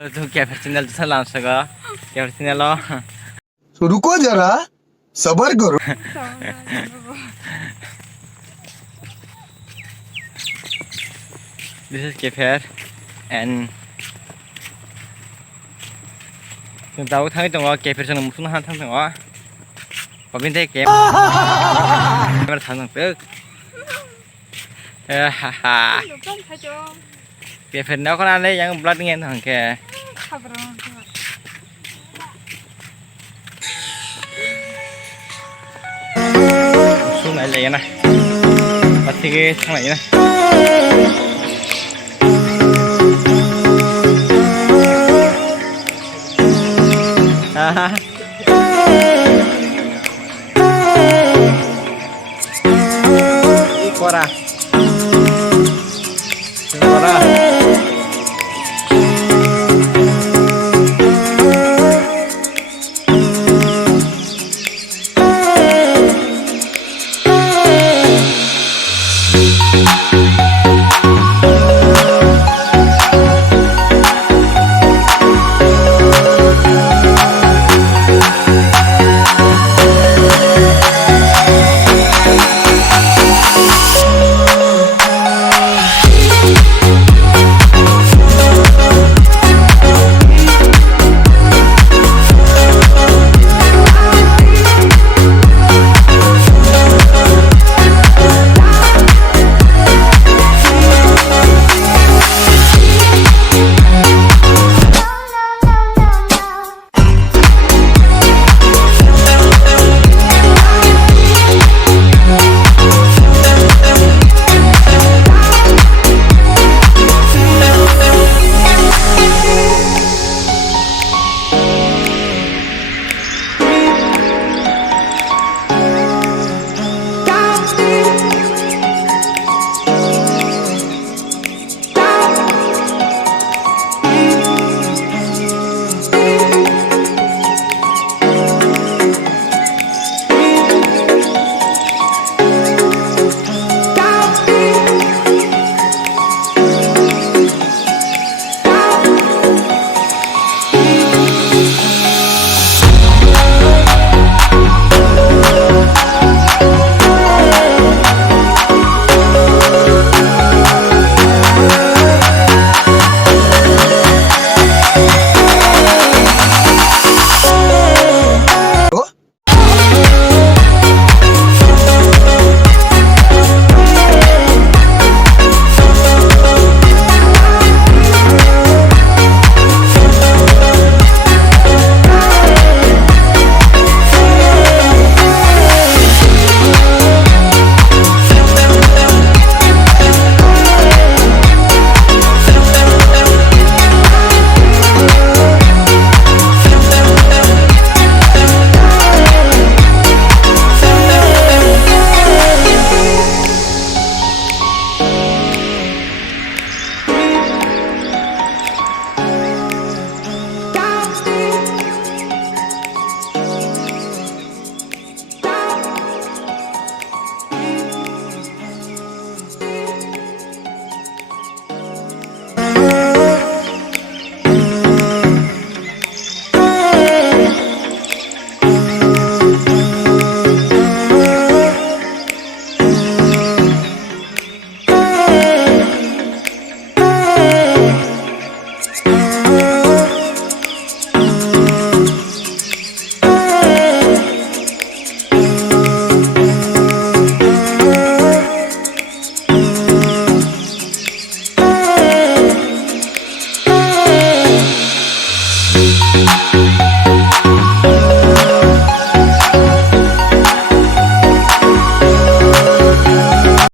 तो क्या फिर चैनल तो लांच सका क्या फिर चैनल लो तो रुको जरा सबर करो this is cafe and chúng ta có thấy trong đó cafe sẽ nằm xuống hai thằng đó và bên đây kẹp mà thằng trước ha ha cafe đó có ăn đấy chẳng blood nghe thằng kìa xuống lại liền này bắt thì cái thằng này này Ora.